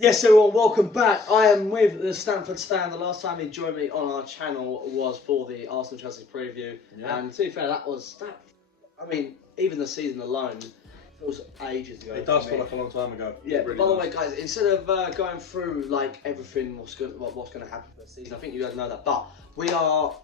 Yes, everyone, welcome back. I am with the Stamford Stand. The last time he joined me on our channel was for the Arsenal Chelsea preview. Yeah. And to be fair, I mean, even the season alone feels ages ago. It does feel like a long time ago. Yeah, really by the does. way, guys, instead of going through like everything, what's going to happen for the season, I think you guys know that. But we know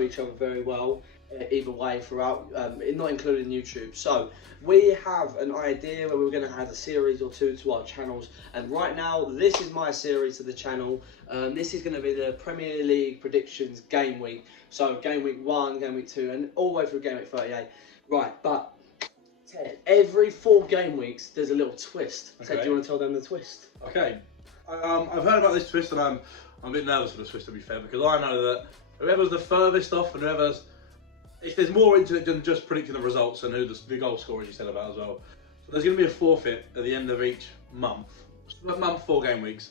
each other very well. Either way throughout, not including YouTube. So we have an idea where we're going to add a series or two to our channels, and right now this is my series to the channel. This is going to be the Premier League predictions game week. So game week 1, game week 2, and all the way through game week 38. Right, but Ted, every 4 game weeks there's a little twist. Okay. Ted, do you want to tell them the twist? Okay, I've heard about this twist, and I'm a bit nervous for the twist, to be fair, because I know that whoever's the furthest off and if there's more into it than just predicting the results and who the goal scorers you said about as well. So there's going to be a forfeit at the end of each month. 4 game weeks.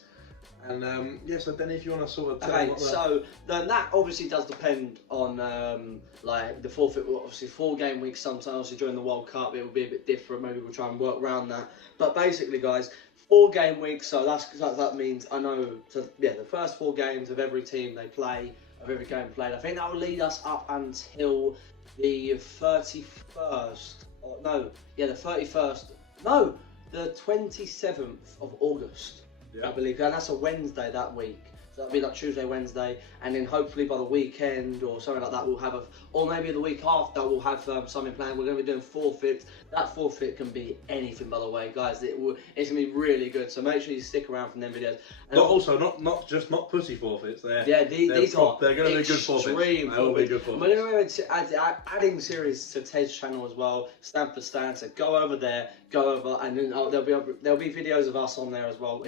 And yeah, so then if you want to sort of tell me what so then that obviously does depend on like the forfeit. Obviously 4 game weeks sometimes during the World Cup it will be a bit different. Maybe we'll try and work around that. But basically, guys, 4 game weeks. So that means the first 4 games of every team they play. Of every game played. I think that will lead us up until the 31st. The 27th of August. Yeah. I believe, and that's a Wednesday that week. So that'll be like Tuesday, Wednesday, and then hopefully by the weekend or something like that we'll have or maybe the week after we'll have something planned. We're going to be doing forfeits. That forfeit can be anything, by the way, guys. It's going to be really good. So make sure you stick around for them videos. And not pussy forfeits. They're going to be good forfeits. They will be good forfeits. We're going to be adding series to Ted's channel as well. Stamford Stand. So go over there, and then there'll be videos of us on there as well.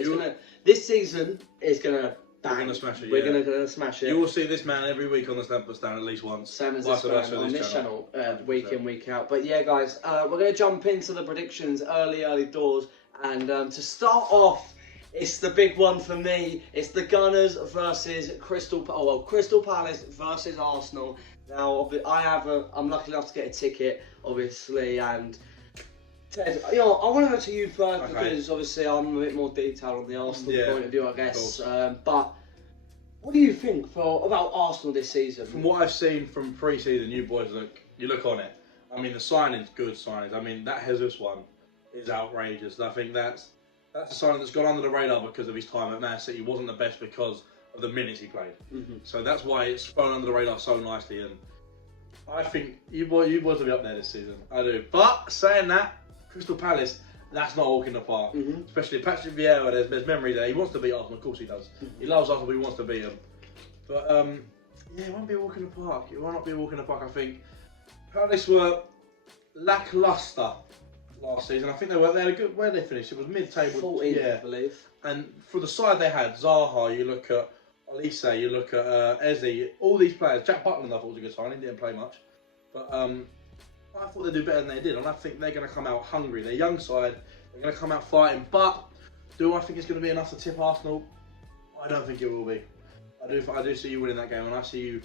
This season is going to. We're going to smash it. We're going to smash it. You will see this man every week on the Stamford Stand at least once. Same as this man on this channel, week in, week out. But yeah, guys, we're going to jump into the predictions early doors. And to start off, it's the big one for me. It's the Gunners versus Crystal Palace versus Arsenal. Now, I'm lucky enough to get a ticket, obviously, and Ted, I want to go to you first because obviously I'm a bit more detailed on the Arsenal point of view, I guess. But what do you think about Arsenal this season? From what I've seen from pre-season, you boys look on it. I mean, the signing's good signings. I mean, that Jesus one is outrageous. I think that's a signing that's gone under the radar because of his time at Man City. He wasn't the best because of the minutes he played. Mm-hmm. So that's why it's thrown under the radar so nicely. And I think you boys will be up there this season. I do. But saying that, Crystal Palace, that's not a walk in the park. Mm-hmm. Especially Patrick Vieira, there's memory there. He wants to beat Arsenal, of course he does. Mm-hmm. He loves Arsenal, but he wants to beat them. But it won't be a walk in the park. It will not be a walk in the park, I think. Palace were lacklustre last season. I think they had a good, where they finished? It was mid-table. 14th, I believe. And for the side they had, Zaha, you look at Olise, you look at Eze, all these players. Jack Butland, I thought was a good signing, didn't play much. But I thought they'd do better than they did, and I think they're going to come out hungry. They're a young side, they're going to come out fighting, but do I think it's going to be enough to tip Arsenal? I don't think it will be. I do see you winning that game, and I see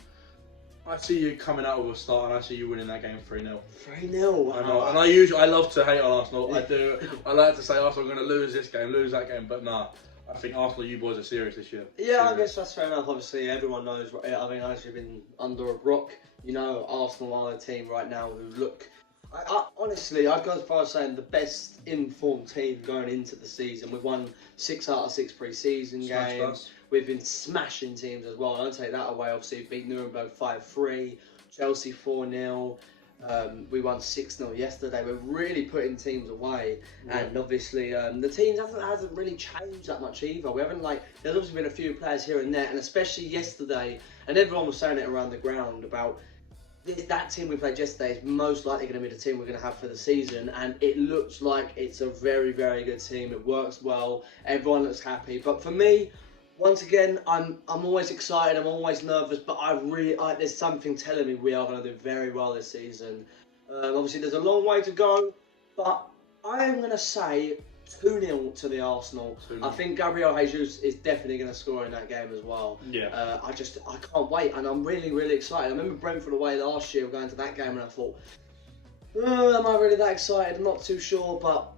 you coming out with a start, and I see you winning that game 3-0. 3-0? I know, and I love to hate on Arsenal, I do. I like to say Arsenal are going to lose this game, lose that game, but nah. I think Arsenal, you boys are serious this year. Yeah, I guess that's fair enough. Obviously, everyone knows. I mean, I've actually been under a rock. Arsenal are the team right now who look. Honestly, I'd go as far as saying the best informed team going into the season. We've won 6 out of 6 pre-season games. We've been smashing teams as well. I don't take that away. Obviously, we beat Nuremberg 5-3, Chelsea 4-0. We won 6-0 yesterday. We're really putting teams away, and obviously the team hasn't really changed that much either. We haven't there's obviously been a few players here and there, and especially yesterday, and everyone was saying it around the ground about that team we played yesterday is most likely going to be the team we're going to have for the season, and it looks like it's a very, very good team. It works well. Everyone looks happy, but for me, once again, I'm always excited. I'm always nervous, but there's something telling me we are going to do very well this season. Obviously, there's a long way to go, but I am going to say 2-0 to the Arsenal. 2-0. I think Gabriel Jesus is definitely going to score in that game as well. Yeah. I can't wait, and I'm really, really excited. I remember Brentford away last year going to that game, and I thought, am I really that excited? I'm not too sure, but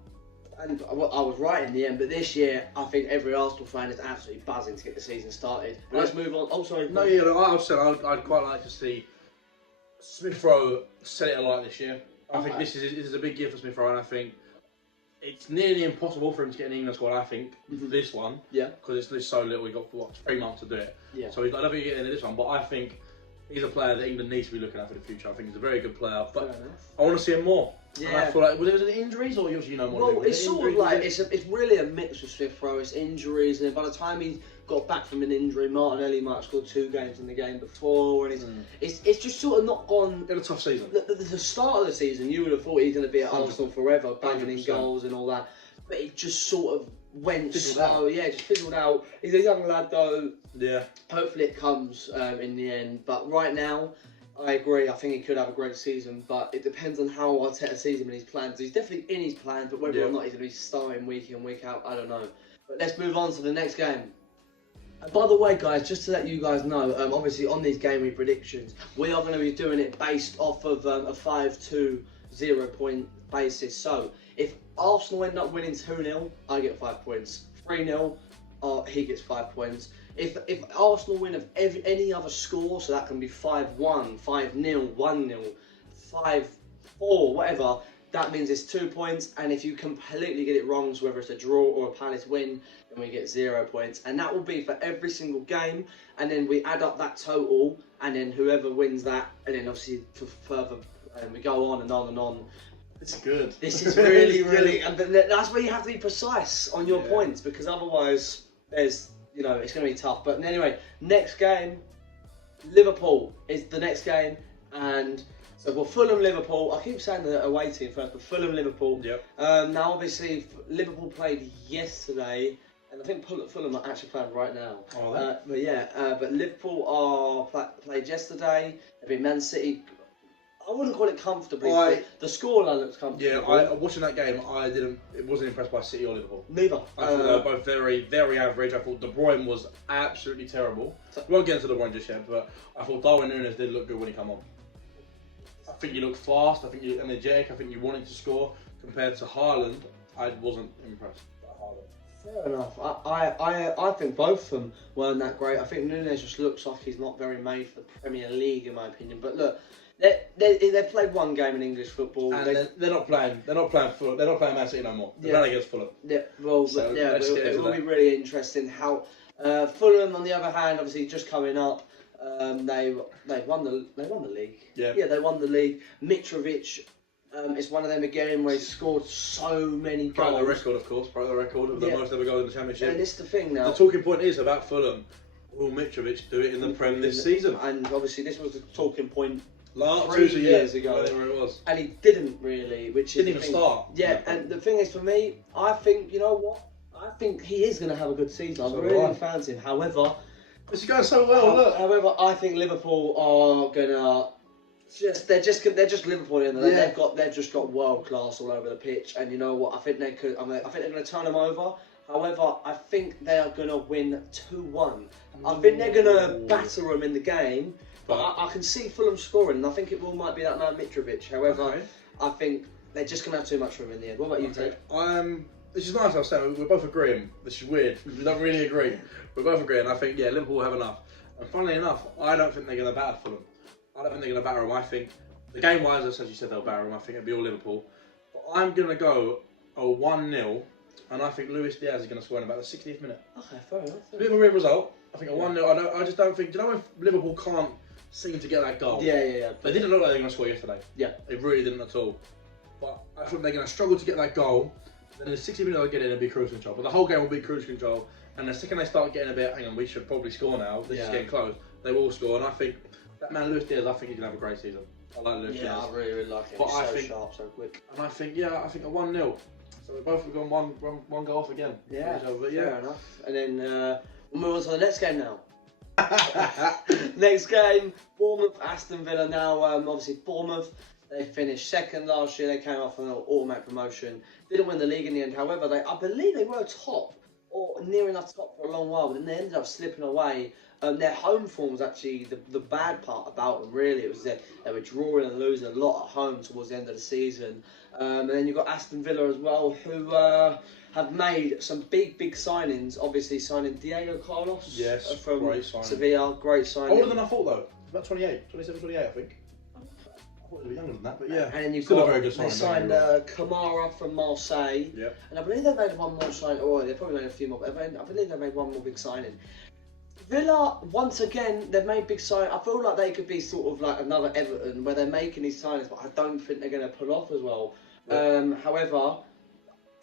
And I was right in the end, but this year I think every Arsenal fan is absolutely buzzing to get the season started. But let's move on. Oh, sorry. No, yeah, I was saying I'd quite like to see Smith Rowe set it alight this year. I think this is a big year for Smith Rowe, and I think it's nearly impossible for him to get an England squad. I think this one, because it's so little. We got 3 months to do it. Yeah. So I don't think he get into this one, but I think he's a player that England needs to be looking at for the future. I think he's a very good player, but I want to see him more. Yeah. And I feel like, was it injuries or you know more? Well, it's sort of like it's really a mix with Smith Rowe. It's injuries, and by the time he got back from an injury, Martinelli might have scored 2 games in the game before, and it's just sort of not gone. Had a tough season. The start of the season, you would have thought he's going to be at Arsenal forever, banging in goals and all that, but it just sort of went slow. Yeah, just fizzled out. He's a young lad though. Yeah. Hopefully it comes in the end, but right now, I agree. I think he could have a great season, but it depends on how Arteta sees him in his plans. He's definitely in his plans, but whether or not he's going to be starting week in, week out, I don't know. But let's move on to the next game. And by the way, guys, just to let you guys know, obviously on these game week predictions, we are going to be doing it based off of a 5-2-0 point basis. So if Arsenal end up winning 2-0, I get 5 points. 3-0, he gets 5 points. If Arsenal win of any other score, so that can be 5-1, 5-0, 1-0, 5-4, whatever, that means it's 2 points. And if you completely get it wrong, so whether it's a draw or a Palace win, then we get 0 points. And that will be for every single game. And then we add up that total, and then whoever wins that, and then obviously for further, and we go on and on and on. It's good. This is really, really, but that's where you have to be precise on your points, because otherwise there's, you know, it's going to be tough. But anyway, next game, Liverpool is the next game, and so well, Fulham Liverpool. I keep saying the away team first, but Fulham Liverpool. Yep. Now obviously Liverpool played yesterday, and I think Fulham are actually playing right now. Oh, but Liverpool played yesterday. I mean, Man City. I wouldn't call it comfortably. The scoreline looks comfortable. Yeah, watching that game, it wasn't impressed by City or Liverpool. Neither. I thought they were both very, very average. I thought De Bruyne was absolutely terrible. We won't get into De Bruyne just yet, but I thought Darwin Núñez did look good when he came on. I think you looked fast. I think you looked energetic. I think you wanted to score. Compared to Haaland, I wasn't impressed by Haaland. Fair enough. I think both of them weren't that great. I think Núñez just looks like he's not very made for the Premier League, in my opinion. But look. They've played one game in English football. And they're not playing. They're not playing Fulham. They're not playing Man City no more. They're playing against Fulham. Yeah, well, so it will be really interesting how Fulham, on the other hand, obviously just coming up, they won the league. Yeah, they won the league. Mitrovic is one of them again where he scored so many goals. Broke the record, of course. Broke the record of the most ever goals in the Championship. And it's the thing now. The talking point is about Fulham. Will Mitrovic do it in the Prem this season? And obviously this was the talking point. 2 years ago, whatever it was, and he didn't really, which didn't even start. Yeah, and the thing is, for me, I think, you know what? I think he is going to have a good season. I really fancy him. However, this is going so well. Look. However, I think Liverpool are gonna they're just Liverpool in there. They've just got world class all over the pitch, and you know what? I think they could. I think they're going to turn them over. However, I think they are going to win 2-1. I think they're going to batter them in the game. But I can see Fulham scoring, and I think might be that man Mitrovic. However, I think they're just going to have too much for him in the end. What about you, Ted? This is nice, I was saying. We're both agreeing. This is weird. We don't really agree. We're both agreeing. I think, Liverpool will have enough. And funnily enough, I don't think they're going to batter Fulham. I don't think they're going to batter them. I think, the game-wise, as you said, they'll batter them. I think it'll be all Liverpool. But I'm going to go a 1-0, and I think Luis Diaz is going to score in about the 60th minute. Okay, fair enough. It's a bit of a weird result. I think a 1-0. I just don't think... Do you know if Liverpool can't seem to get that goal? Yeah. They didn't look like they were going to score yesterday. Yeah. They really didn't at all. But I think they're going to struggle to get that goal. Then in the 60 minutes they'll get in and be cruise control. But the whole game will be cruise control. And the second they start getting a bit, hang on, we should probably score now. This is getting close. They will score. And I think that man Luis Diaz, I think he's going to have a great season. I like Luis Diaz. Yeah, I really like him. But he's so sharp, so quick. And I think a 1-0. So we've both gone one goal off again. Yeah, fair enough. And then we'll move on to the next game now. Next game, Bournemouth, Aston Villa. Now, obviously, Bournemouth, they finished second last year. They came off an automatic promotion. Didn't win the league in the end. However, I believe they were top or near enough top for a long while, but then they ended up slipping away. Their home form was actually the bad part about them, really. It was that they were drawing and losing a lot at home towards the end of the season. And then you've got Aston Villa as well, who have made some big signings. Obviously, signing Diego Carlos from great signing. Sevilla. Great signing. Older than I thought, though. About 28, 27, 28, I think. I thought he was younger than that, but yeah. And then you've Still got, a very good they signing, signed Kamara from Marseille. Yep. And I believe they've made one more signing. Or they've probably made a few more, but I believe they've made one more big signing. Villa, once again, they've made big signings. I feel like they could be sort of like another Everton, where they're making these signings, but I don't think they're going to pull off as well. Yeah. However,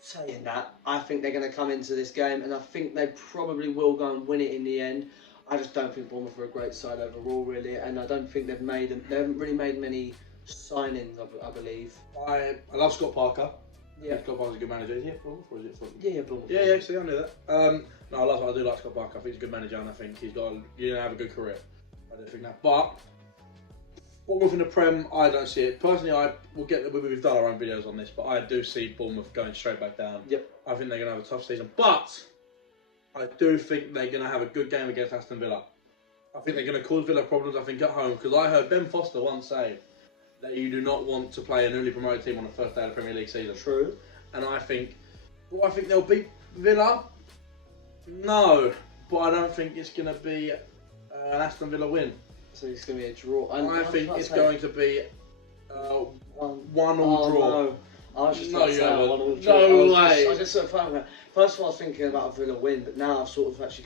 saying that, I think they're going to come into this game, and I think they probably will go and win it in the end. I just don't think Bournemouth are a great side overall, really, and I don't think they haven't really made many signings, I believe. I love Scott Parker. Yeah. Scott Parker's a good manager. Is he at Bournemouth or is it Fulham? Yeah, Bournemouth. Yeah, see, I knew that. No, I do like Scott Parker. I think he's a good manager, and I think he's got have a good career. I don't think that. But Bournemouth in the Prem, I don't see it. Personally, we've done our own videos on this, but I do see Bournemouth going straight back down. Yep. I think they're going to have a tough season, but I do think they're going to have a good game against Aston Villa. I think they're going to cause Villa problems, I think, at home, because I heard Ben Foster once say that you do not want to play a newly promoted team on the first day of the Premier League season. True. And I think they'll beat Villa? No, but I don't think it's going to be an Aston Villa win. So it's going to be a draw. I think it's going to be one all draw. No. I was just about to say 1-1 draw. No way. I just sort of found that. First of all, I was thinking about a Villa win, but now I've sort of actually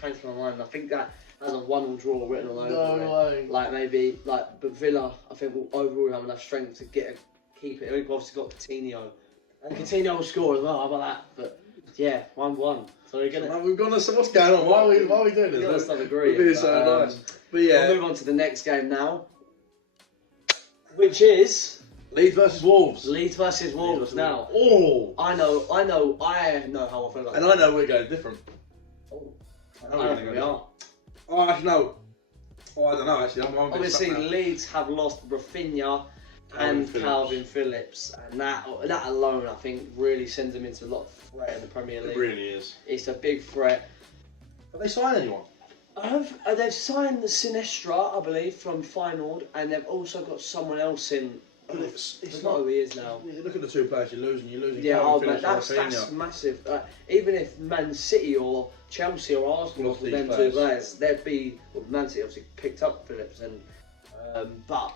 changed my mind. I think that has a 1-1 draw written all over it. No way. Like maybe, but Villa, I think will overall have enough strength to keep it. We've obviously got Coutinho, and Coutinho will score as well. How about that? But yeah, 1-1. So we're gonna. We've got what's going on? Why are we doing this? Let's not agree. We're being so nice. But yeah, we'll move on to the next game now, which is Leeds versus Wolves. Leeds versus Wolves now. Oh, I know how I feel about and that. I know we're going different. Oh, I know we are. Oh, actually, no. Oh, I don't know, actually. I'm obviously, Leeds have lost Rafinha and Calvin Phillips, and that alone, I think, really sends them into a lot of threat in the Premier League. It really is. It's a big threat. Have they signed anyone? They've signed the Sinestra, I believe, from Feyenoord, and they've also got someone else in. It's not who he is now. You look at the two players you're losing. Yeah, that's massive. Even if Man City or Chelsea or Arsenal lost them two players, they'd be. Well, Man City obviously picked up Phillips, but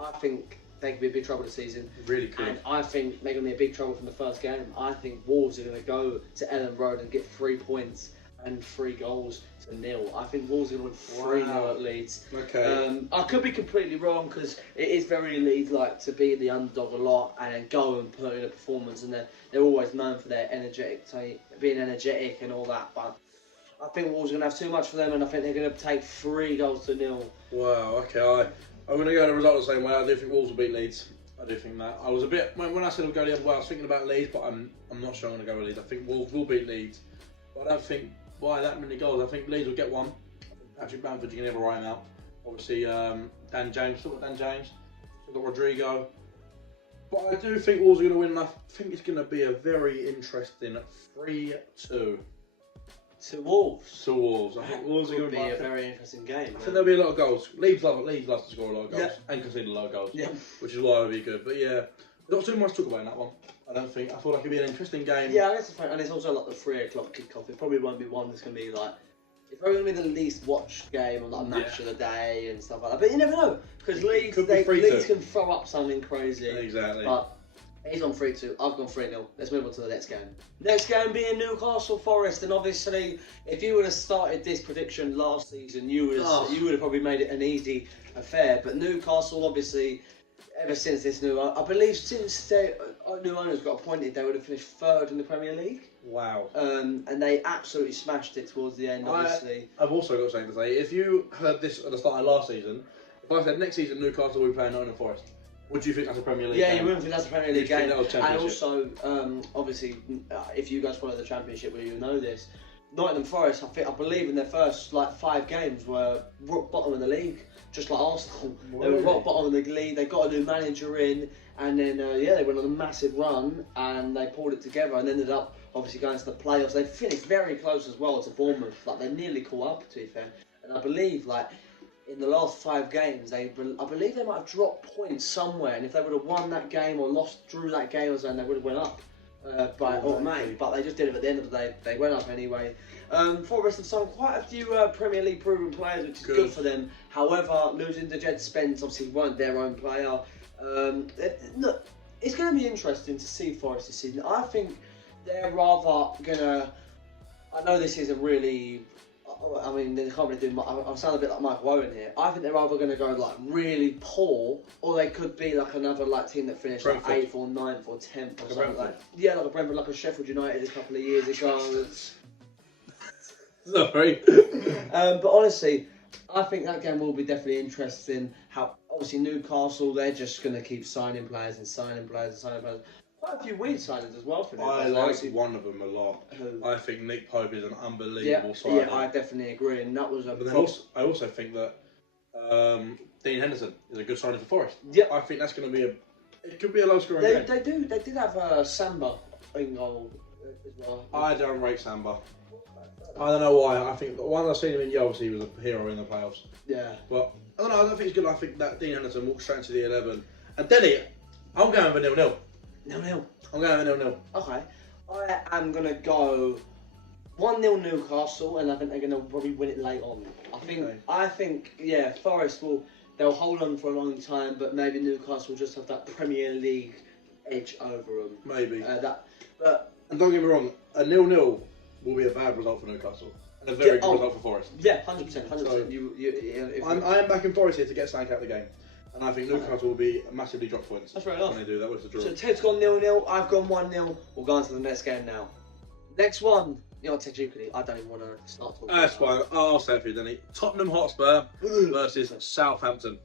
I think they could be a big trouble this season. Really could. And I think they're going to be a big trouble from the first game. I think Wolves are going to go to Ellen Road and get 3 points and 3 goals to 0. I think Wolves are going to win 3-0 at Leeds. Okay. I could be completely wrong because it is very Leeds-like to be the underdog a lot and then go and put in a performance, and they're always known for their being energetic and all that. But I think Wolves are going to have too much for them, and I think they're going to take 3 goals to 0. Wow. Okay. I'm going to go the result the same way. I do think Wolves will beat Leeds. I do think that. I was a bit when I said I'd go the other way, I was thinking about Leeds, but I'm not sure I'm going to go with Leeds. I think Wolves will beat Leeds, but I don't think by that many goals. I think Leeds will get one. Patrick Bamford's going to have a right now. Obviously, Dan James, still got Dan James, still got Rodrigo. But I do think Wolves are going to win, and I think it's going to be a very interesting 3-2. To Wolves. I think Wolves are going to be a very interesting game. I think there'll be a lot of goals. Leeds love to score a lot of goals and concede a lot of goals. Yeah. Which is why it'll be good. But yeah, not too much to talk about in that one. I don't think. I thought it could be an interesting game. Yeah, I guess it's fine. And it's also like the 3 o'clock kickoff. It probably won't be one that's going to be like. It's probably going to be the least watched game or like match of the day and stuff like that. But you never know because Leeds can throw up something crazy. Exactly. But he's on 3-2. I've gone 3-0. Let's move on to the next game. Next game being Newcastle Forest, and obviously, if you would have started this prediction last season, you would have probably made it an easy affair. But Newcastle, obviously, ever since this I believe since new owners got appointed, they would have finished 3rd in the Premier League. Wow. And they absolutely smashed it towards the end. Obviously, I've also got something to say. If you heard this at the start of last season, if I said next season Newcastle will be playing Nottingham Forest. Would you think that's a Premier League game? Yeah, you wouldn't think that's a Premier League game. And also, obviously, if you guys follow the Championship, well, you know this. Nottingham Forest, I believe in their first 5 games were rock bottom of the league, just like Arsenal. They were rock bottom of the league. They got a new manager in, and then they went on a massive run, and they pulled it together, and ended up obviously going to the playoffs. They finished very close as well to Bournemouth. Like, they nearly caught up, to be fair. And I believe, like, in the last 5 games, I believe they might have dropped points somewhere. And if they would have won that game or drew that game or something, they would have went up. But they just did it at the end of the day. They went up anyway. Forrest have signed quite a few Premier League proven players, which is good for them. However, losing to Jed Spence obviously weren't their own player. Look, it's going to be interesting to see Forrest this season. I think they're rather going to... I know this isn't really... I mean, they can't really do... I sound a bit like Michael Owen here. I think they're either going to go like really poor, or they could be like another like team that finished like 8th or 9th or 10th or something like... Yeah, like a Brentford, like a Sheffield United a couple of years ago. Sorry. But honestly, I think that game will be definitely interesting. How obviously Newcastle, they're just going to keep signing players and signing players and signing players. Quite a few weird signings as well for them. I like one of them a lot. I think Nick Pope is an unbelievable signing. Yeah, I definitely agree, and that was a. But then I also think that Dean Henderson is a good signing for Forest. Yeah, I think that's going to be it could be a low scoring game. They did have Samba in goal as well. I don't rate Samba. I don't know why. I think the one I've seen him in, obviously, he was a hero in the playoffs. Yeah. But I don't know. I don't think he's good. I think that Dean Henderson walked straight into the 11. And Denny, I'm going with 0-0. 0-0. I'm going with 0-0. Okay. I am going to go 1-0 Newcastle, and I think they're going to probably win it late on. I think, yeah, Forest they'll hold on for a long time, but maybe Newcastle will just have that Premier League edge over them. Maybe. And don't get me wrong, a 0-0 will be a bad result for Newcastle. And a very good result for Forest. Yeah, 100%. 100%. So, I am backing Forest here to get something out of the game. And I think Newcastle will be massively drop points. That's fair enough. When they do that, with the draw. So Ted's gone 0-0, I've gone 1-0. We'll go on to the next game now. Next one. You know what, Ted, I don't even want to start talking That's fine. I'll say it for you, Denny. Tottenham Hotspur versus Southampton.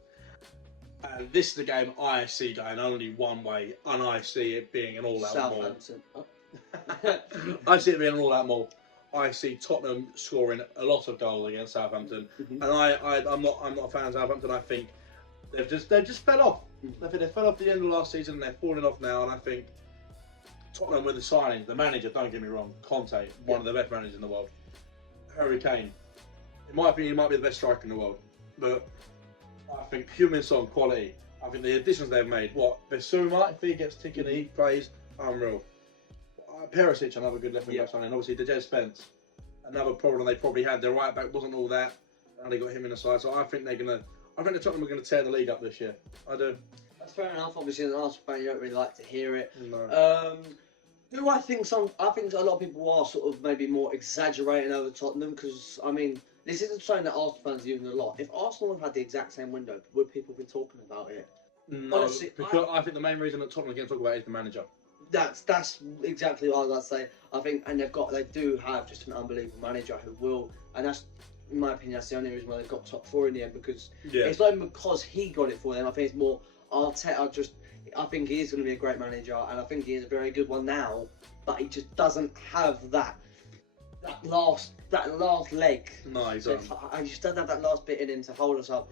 And this is the game I see going only one way, and I see it being an all-out maul. Southampton. I see it being an all-out maul. I see Tottenham scoring a lot of goals against Southampton, and I'm not a fan of Southampton. I think they've just fell off. I think they fell off the end of last season, and they're falling off now. And I think Tottenham with the signings, the manager, don't get me wrong, Conte, one of the best managers in the world. Harry Kane, he might be the best striker in the world, but I think human song quality. I think the additions they've made. Bissouma, if he gets ticking, he plays unreal. Perisic, another good left wing back signing. Obviously, Jed Spence, another problem they probably had. Their right back wasn't all that, and they got him in the side. So I think the Tottenham are going to tear the league up this year. I do. That's fair enough. Obviously, as an Arsenal fan, you don't really like to hear it. No. I think a lot of people are sort of maybe more exaggerating over Tottenham, because I mean, this isn't something that Arsenal fans are using a lot. If Arsenal had the exact same window, would people have been talking about it? No, honestly, because I think the main reason that Tottenham are going to talk about it is the manager. That's exactly what I was about to say. I think, and they do have just an unbelievable manager who will, and that's, in my opinion, that's the only reason why they've got top 4 in the end, because it's not even because he got it for them. I think it's more Arteta. I think he is going to be a great manager, and I think he is a very good one now, but he just doesn't have that last leg. No, he doesn't. He just doesn't have that last bit in him to hold us up,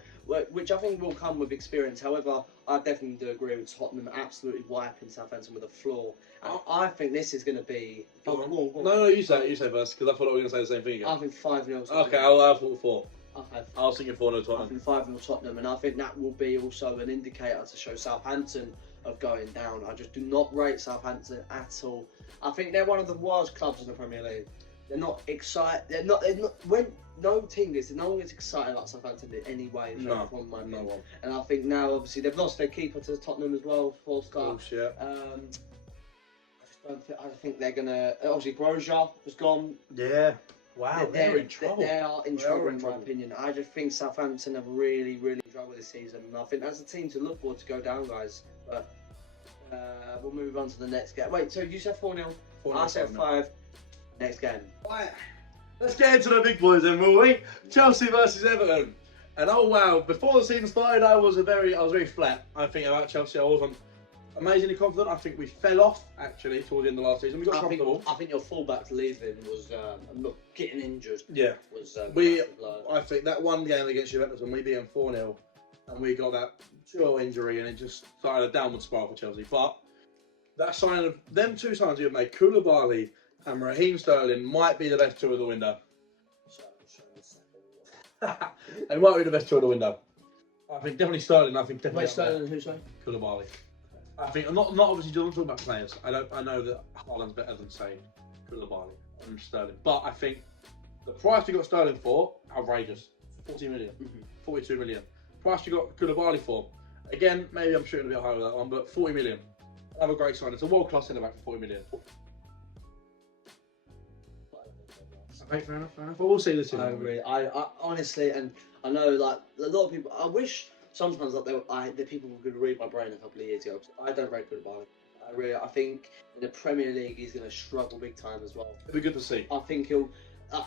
which I think will come with experience. However, I definitely do agree with Tottenham absolutely wiping Southampton with a floor. And I think this is going to be... No, you say first, because I thought we were going to say the same thing again. I think 5-0. Okay, I'll thought 4. Okay. I was thinking 4-0 Tottenham. I think 5-0 Tottenham, and I think that will be also an indicator to show Southampton of going down. I just do not rate Southampton at all. I think they're one of the worst clubs in the Premier League. They're not excited. They're not. When no one gets excited about Southampton in any way. No one. And I think now, obviously, they've lost their keeper to Tottenham as well. Forrest. Bullshit. I think they're gonna. Obviously, Broja has gone. Yeah. Wow. They're in trouble. They are in trouble, in my opinion. I just think Southampton have really struggled this season, and I think that's a team to look for to go down, guys. But we'll move on to the next game. Wait, so you said 4-0. I said 5. Next game. Right. Let's get into the big boys then, will we? Chelsea versus Everton. And oh wow, before the season started, I was very flat. I think about Chelsea. I wasn't amazingly confident. I think we fell off actually towards the end of last season. We got comfortable. I think your fullback leaving was getting injured. Yeah. Was I think that one game against Juventus when we beat them 4-0, and we got that dual injury, and it just started a downward spiral for Chelsea. But that sign of them 2 signs you've made, Koulibaly And Raheem Sterling might be the best two of the window. He might be the best two of the window. I think definitely Sterling. I think definitely. Wait, Sterling and who, sorry? Koulibaly. I think not obviously. Don't talk about players. I know that Haaland's better than say Koulibaly and Sterling, but I think the price you got Sterling for outrageous. 40 million, 42 million. Price you got Koulibaly for, again maybe I'm shooting a bit higher with that one, but 40 million. Have a great sign. It's a world class centre back for 40 million. Okay, fair enough. But we'll see this. I honestly, and I know like a lot of people. I wish sometimes that the people could read my brain a couple of years ago. I don't rate Koulibaly. I think in the Premier League he's going to struggle big time as well. It'll be good to see. I think he'll,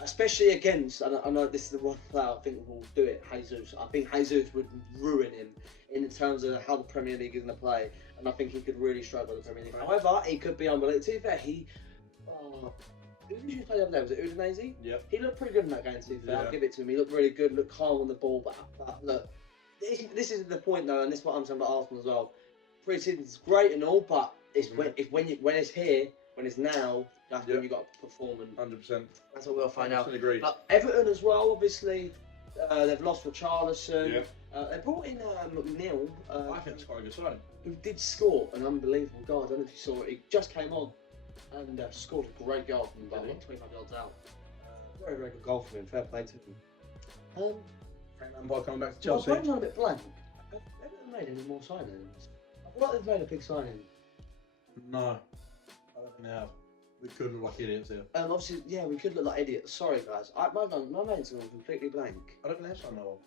especially against. I know this is the one player I think will do it. Jesus. I think Jesus would ruin him in terms of how the Premier League is going to play, and I think he could really struggle in the Premier League. However, he could be unbelievable. To be fair, who did you play the other day? Was it Udinese? Yeah. He looked pretty good in that game, to be fair. Yeah. I'll give it to him. He looked really good, looked calm on the ball. But look, this is the point, though, and this is what I'm saying about Arsenal as well. Pre-season's great and all, but it's when it's here, when it's now, that's when you've got to perform. 100%. That's what we'll find out. Agreed. But Everton as well, obviously, they've lost Richarlison. Yeah. They brought in McNeil. I think that's quite a good signing. Who did score an unbelievable goal. I don't know if you saw it. He just came on and scored a great goal from about 25 yards out. Very, very good goal for him. Fair play to him. Frank Lampard coming back to My Chelsea. brain's on a bit blank. Have they made any more signings? I feel like they've made a big signing. No, I don't think they have. We could look like idiots here. Obviously, yeah, we could look like idiots. Sorry, guys. My mind's gone completely blank. I don't think they've signed no one.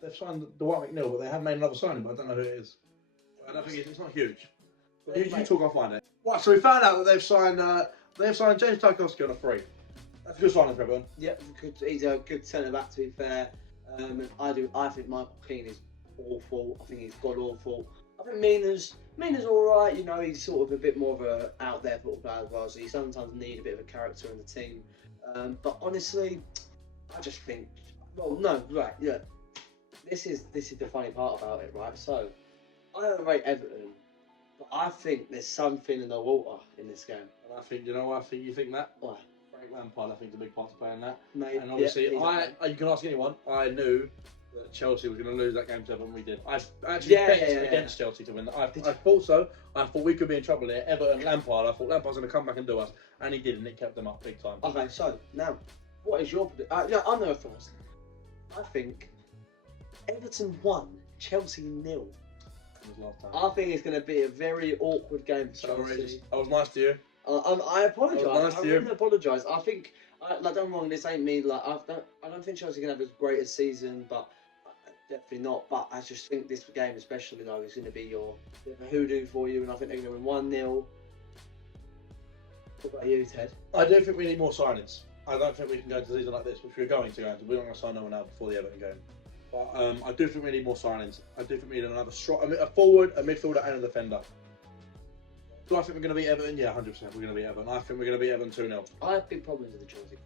They've signed Dwight McNeil, but they haven't made another signing, but I don't know who it is. I don't think it's not huge. You talk, I'll find it. Right, so we found out that they've signed James Tarkowski on a free. That's a good signing for everyone. Yep, he's a good centre back, to be fair. I think Michael Keane is awful. I think he's god awful. I think Mina's alright, you know, he's sort of a bit more of a out there football player as well, so you sometimes need a bit of a character in the team. But honestly, I just think, well, no, right, yeah. This is the funny part about it, right? So, I don't rate Everton, but I think there's something in the water in this game. And I think, you know, you think that? Why? Frank Lampard, I think, is a big part to play in that. Maybe, and obviously, yeah, you can ask anyone, I knew that Chelsea was going to lose that game to Everton. We did. I actually bet against Chelsea to win. I thought so. I thought we could be in trouble here. Everton, Lampard. I thought Lampard's going to come back and do us, and he did, and it kept them up big time. Okay, so now, what is your prediction? No, I'll know first. I think Everton 1, Chelsea 0. I think it's going to be a very awkward game for Chelsea. I was nice to you. I apologise. Nice I really apologise. I think, like, don't get me wrong, this ain't me. Like, I don't think Chelsea can have as great a season, but definitely not. But I just think this game, especially though, is going to be your hoodoo for you, and I think they're going to win 1-0. What about you, Ted? I do think we need more signings. I don't think we can go into a season like this, which we're going to go into. We're not going to sign no one out before the Everton game. But I do think we need more signings. I do think we need another a forward, a midfielder, and a defender. Do I think we're going to beat Everton? Yeah, 100%. We're going to beat Everton. I think we're going to beat Everton 2-0. I have big problems with the Chelsea thing.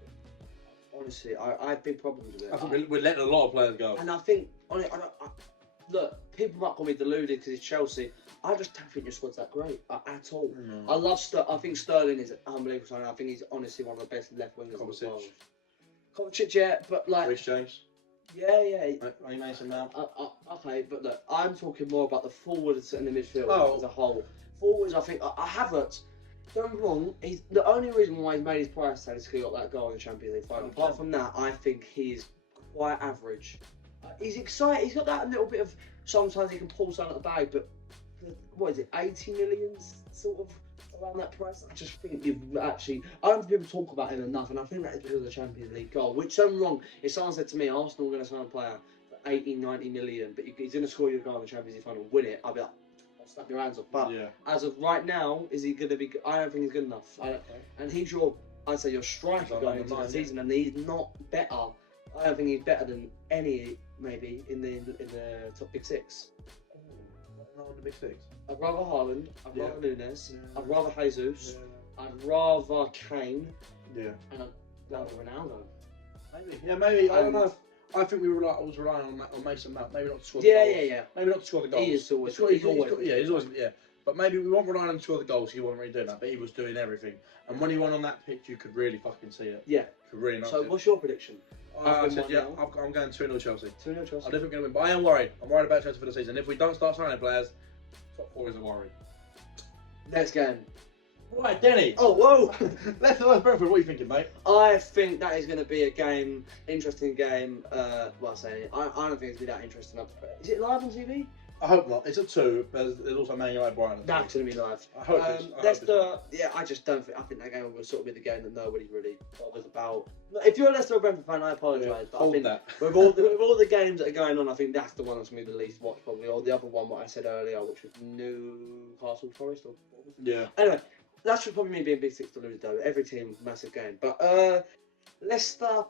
Honestly, I have big problems with it. I think we're letting a lot of players go. And I think, look, people might call me deluded because it's Chelsea. I just don't think your squad's that great at all. No. I think Sterling is an unbelievable signing. I think he's honestly one of the best left wingers in the world. Kovacic, yeah, but like... Reece James. Yeah. Only Mason Mount. Okay, but look, I'm talking more about the forwards and the midfield as a whole. Forwards, I think, I haven't. Don't get me wrong, he's the only reason why he's made his price tag is because he got that goal in the Champions League final. Apart from that, I think he's quite average. He's excited. He's got that little bit of, sometimes he can pull something out the bag, but what is it, 80 million sort of around that price? I just think you've actually, I don't think people talk about him enough, and I think that is because of the Champions League goal. Which, don't get me wrong, if someone said to me, Arsenal are going to sign a player for 80, 90 million, but he's going to score your goal in the Champions League final, win it, I'll be like, snap your hands off. But as of right now, is he going to be? I don't think he's good enough. And he's I'd say your striker going into the season, and he's not better. I don't think he's better than any maybe in the top big six. Not in the big six. I'd rather Haaland. I'd rather Nunes. I'd rather Jesus. I'd rather Kane. Yeah. And I'd rather Ronaldo. Maybe. Yeah, maybe. I don't know. I think we I was relying on Mason Mount, maybe not to score. Yeah. Maybe not to score the goals. He's always. He's always. But maybe we want Ronaldo to score the goals. He wasn't really doing that, but he was doing everything. And when he went on that pitch, you could really fucking see it. Yeah. Could really So what's your prediction? I said, yeah, I'm going 2-0 Chelsea. 2-0 Chelsea. I don't think we're going to win, but I am worried. I'm worried about Chelsea for the season. If we don't start signing players, top 4 is a worry. Next game. Right, Denny. Oh, whoa! Leicester vs Brentford. What are you thinking, mate? I think that is going to be a game, interesting game. Well, I'm saying I don't think it's going to be that interesting. Is it live on TV? I hope not. It's at 2, but there's also Man United Brighton. That's going to be live. I hope it's. Leicester, yeah, I just don't think. I think that game will sort of be the game that nobody really bothers about. If you're a Leicester or Brentford fan, I apologise, but I think with all the games that are going on, I think that's the one that's going to be the least watched probably. Or the other one, what I said earlier, which was Newcastle Forrest. Yeah. Anyway, that should probably be a big 6 to lose though. Every team, massive game. But Leicester.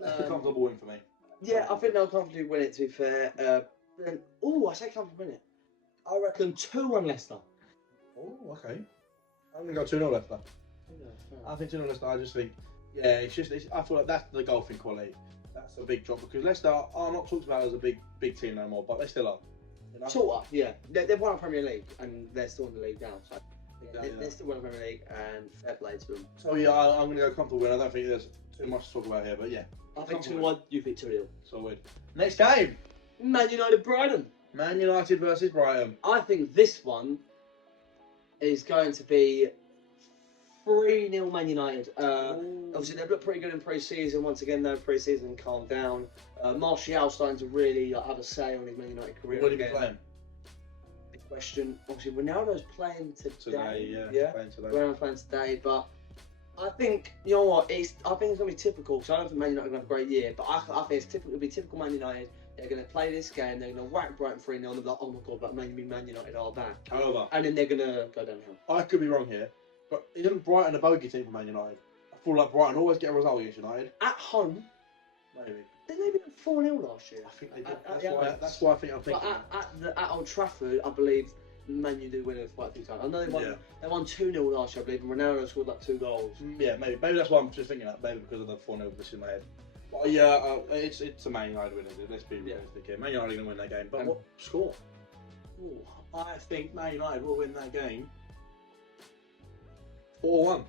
That's a comfortable win for me. Yeah, I think they'll comfortably win it. To be fair. I say comfortably win it. I reckon 2-1 Leicester. Oh, okay. I'm going to go 2-0 Leicester. I think 2-0 Leicester. I just think, yeah, I feel like that's the golfing quality. That's a big drop because Leicester are not talked about as a big team no more, but they still are. You know? Sort of, yeah. They've won a Premier League and they're still in the league now. So they're still winning the Premier League and fair play to them. So yeah, I'm going to go comfortable win. I don't think there's too much to talk about here, but yeah. I think 2-1. You think 2-0. Solid. Next game. Man United Brighton. Man United versus Brighton. I think this one is going to be 3-0 Man United. Obviously, they've looked pretty good in pre-season. Once again, though, pre-season calmed down. Martial's starting to really have a say on his Man United career. What are you playing? Big question. Obviously, Ronaldo's playing today. Playing today. Ronaldo's playing today, but I think, you know what, I think it's going to be typical, because I don't think Man United are going to have a great year, but I think it'll be typical Man United. They're going to play this game, they're going to whack Brighton 3-0, and they'll be like, oh my god, but Man United are back. However, and then they're going to go downhill. I could be wrong here, but isn't Brighton a bogey team for Man United? I feel like Brighton always get a result against United. At home? Maybe. Didn't they beat 4-0 last year? I think they did. That's why I think I'm thinking. But at Old Trafford, I believe Man U do win it quite a few times. I know they won 2-0 last year, I believe, and Ronaldo scored like 2 goals. Yeah, maybe that's why I'm just thinking that. Maybe because of the 4-0 this in my head. But yeah, it's a Man United win. Let's be realistic here. Man United are going to win that game. But what score? Ooh, I think Man United will win that game. 4-1.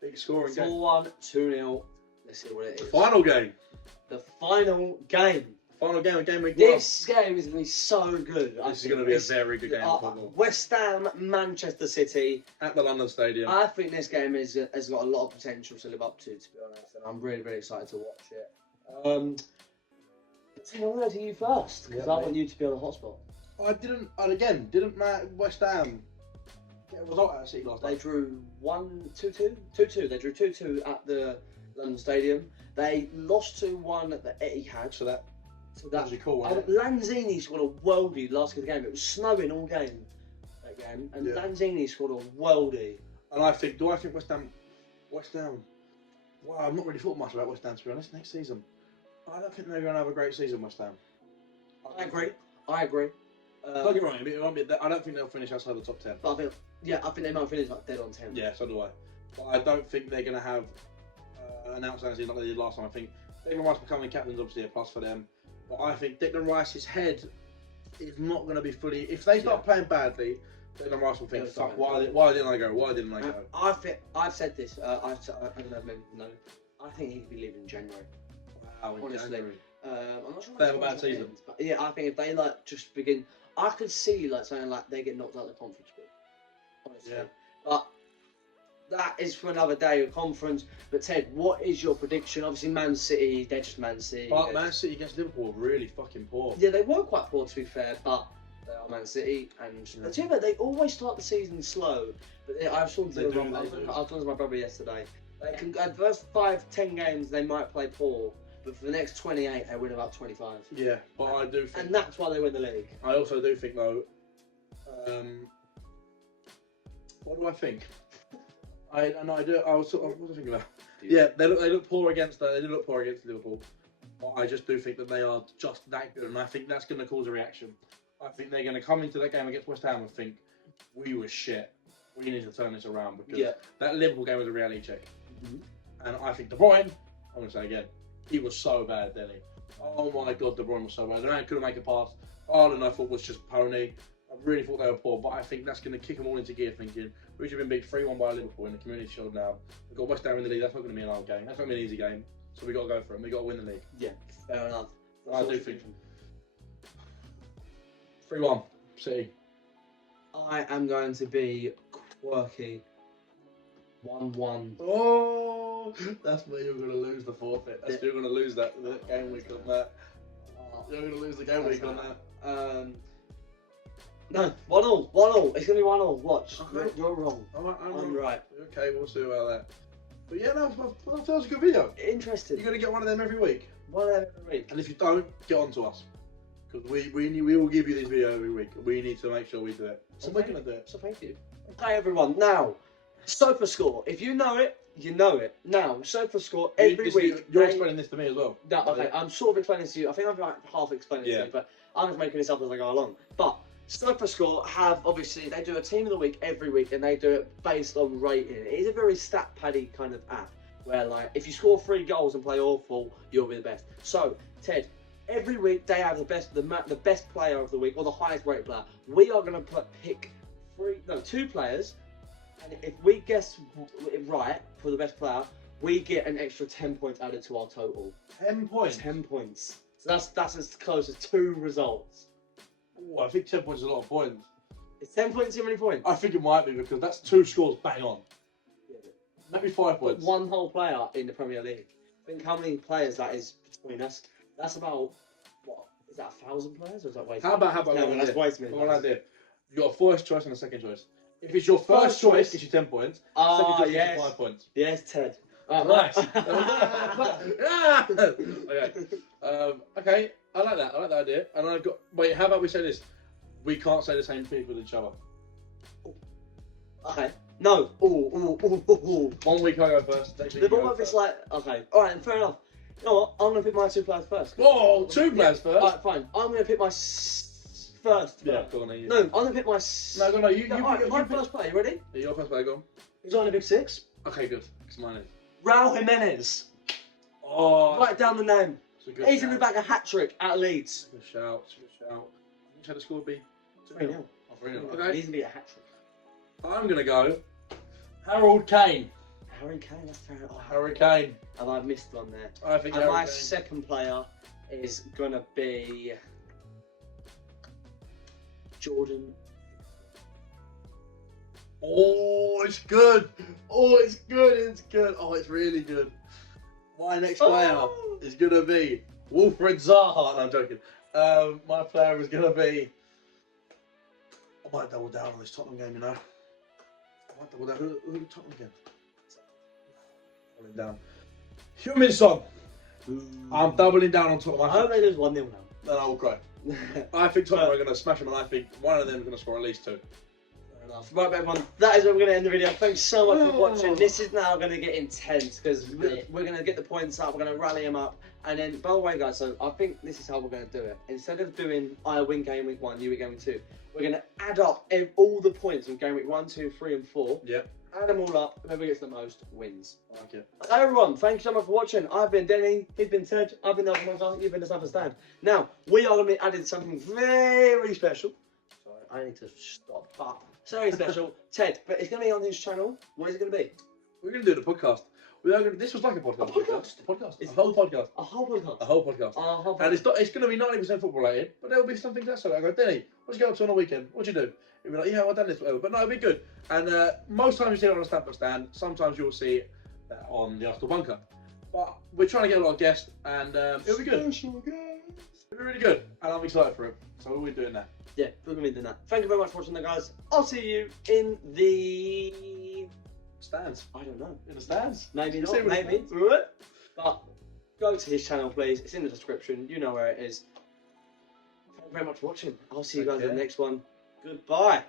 Big scoring game. 4-1, 2-0. Let's see what it is. Final game. The final game. Final game of Gameweek. This game is going to be so good. This is going to be a very good game of football. West Ham, Manchester City. At the London Stadium. I think this game has got a lot of potential to live up to be honest. And I'm really, really excited to watch it. I'll go to you first, because I want you to be on the hotspot. Didn't West Ham get a result out of City last night? They drew 2-2. 2-2. They drew 2-2 at the London Stadium. They lost 2-1 at the Etihad. So that was cool. Lanzini scored a worldie last game. It was snowing all game that game, and Lanzini scored a worldie. And I think West Ham. Wow, I've not really thought much about West Ham to be honest. Next season, I don't think they're going to have a great season, West Ham. I agree. Don't get me wrong. I don't think they'll finish outside the top 10. But I think they might finish like dead on 10. Yeah, so do I. But I don't think they're going to have an outstanding season like they did last time. I think Declan Rice becoming captain is obviously a plus for them. But I think Declan Rice's head is not going to be fully. If they start playing badly, Declan Rice will think, "Fuck! Why didn't I go? Why didn't I go?" I've said this. I don't know if maybe you know. I think he could be leaving in January. Wow, honestly, I'm not sure. They have a bad season. But yeah, I think if they just begin, I could see something like they get knocked out of the Conference League. Honestly, but. That is for another day of conference. But Ted, what is your prediction? Obviously, Man City, they're just Man City. But Man City against Liverpool were really fucking poor. Yeah, they were quite poor to be fair, but they are Man City. And they always start the season slow. But I was talking to my brother yesterday. They can, at the first 5-10 games, they might play poor. But for the next 28, they win about 25. Yeah, but I do think... And that's why they win the league. I also do think, though... what do I think? I was thinking about. Yeah, they look poor against. They did look poor against Liverpool. But I just do think that they are just that good, and I think that's going to cause a reaction. I think they're going to come into that game against West Ham and think we were shit. We need to turn this around because that Liverpool game was a reality check. And I think De Bruyne. I'm going to say again, he was so bad, didn't he? Oh my God, De Bruyne was so bad. The man couldn't make a pass. Ireland, I thought, was just pony. really thought they were poor, but I think that's going to kick them all into gear, thinking we've been beat 3-1 by Liverpool in the Community Shield now. We've got West Ham in the league. That's not going to be an hard game. That's not going to be an easy game. So we've got to go for it. We've got to win the league. Yeah, fair enough. I do think 3-1 City. I am going to be quirky. 1-1. Oh, that's where you're going to lose the forfeit. That's where you're going to lose the game week on that. You're going to lose the game week on that. No, 1-1. 1-1. It's going to be 1-1. Watch. Okay. You're wrong. I'm right. Okay, we'll see about that. But yeah, no, that was a good video. Interesting. You're going to get one of them every week. One of them every week. And if you don't, get on to us. Because we will give you this video every week. We need to make sure we do it. So we're going to do it. So thank you. Okay, everyone. Now, Sofa Score. If you know it, you know it. Now, Sofa Score every week. You're explaining this to me as well. No, okay, I'm sort of explaining to you. I think I'm like half explaining to you, but I'm just making this up as I go along. But Sofa Score have, obviously, they do a team of the week every week, and they do it based on rating. It is a very stat-paddy kind of app, where like, if you score 3 goals and play awful, you'll be the best. So, Ted, every week they have the best player of the week, or the highest rated player. We are going to pick 2 players, and if we guess it right for the best player, we get an extra 10 points added to our total. 10 points? 10 points. So that's as close as 2 results. Ooh, I think 10 points is a lot of points. Is 10 points too many points? I think it might be, because that's 2 scores bang on. Maybe 5 points. One whole player in the Premier League. Think how many players that is between us. That's about, what, is that 1,000 players, or is that way too many? How about no, that's way too many. One idea. You've got a first choice and a second choice. If it's your first choice, it's your 10 points. Second choice, it's 5 points. Yes, Ted. Nice. Okay, I like that. I like that idea. And I've got. Wait, how about we say this? We can't say the same thing with each other. Okay. No. Ooh. 1 week I go first. The Bournemouth is like, okay. Alright, fair enough. You know what? I'm going to pick my 2 players first. Oh, 2 players first? Alright, fine. I'm going to pick my first. Yeah, go on. No, I'm going to pick my... No, you my first player, you ready? Yeah, your first player, go on. He's on the big 6. Okay, good. It's mine. Raul Jimenez. Oh. Write down the name. He's going to be back a hat-trick at Leeds. Good shout. How much had the score be? 3-0. Oh, 3-0. Okay. He's going to be a hat-trick. I'm going to go Harold Kane. Harry Kane, that's fair. Oh, Harry Kane. And I've missed one there. I think and my second player is going to be Jordan. Oh, it's good. Oh, it's good. It's good. Oh, it's really good. My next player is going to be Wilfred Zaha. No, I'm joking. My player is going to be... I might double down on this Tottenham game, you know. I might double down. Who Tottenham again? Doubling down. Huminson. I'm doubling down on Tottenham. I hope they lose 1-0 now. Then I will cry. I think Tottenham are going to smash them, and I think one of them is going to score at least 2. Fair enough. Right, everyone, that is where we're going to end the video. Thanks so much for watching. This is now going to get intense, because we're going to get the points up, we're going to rally them up. And then, by the way, guys, so I think this is how we're going to do it. Instead of doing I win game week 1, you win game week 2, we're going to add up all the points from game week 1, 2, 3, and 4. Yeah. Add them all up. Whoever gets the most wins. I like it. Hi everyone, thank you so much for watching. I've been Denny, he's been Ted, I've been Nelson, you've been the Stamford Stand. Now, we are going to be adding something very special. Sorry, I need to stop. But very special. Ted, but it's going to be on his channel. What is it going to be? We're going to do the podcast. This was like a podcast. A podcast? A whole podcast. A whole podcast? A whole podcast. And it's going to be 90% football related, but there will be some things outside. I go, Denny, what'd you get up to on the weekend? What'd you do? You'll be like, yeah, I've done this, whatever. But no, it'll be good. And most times you see it on a Stamford Stand. Sometimes you'll see it on the Aston Bunker. But we're trying to get a lot of guests, and it'll be good. It'll be really good. And I'm excited for it. So we'll be doing that. Yeah, we're going to be doing that. Thank you very much for watching that, guys. I'll see you in the... stands. I don't know. In the stands? Maybe not, maybe. But go to his channel, please. It's in the description. You know where it is. Thank you very much for watching. I'll see you guys in the next one. Goodbye.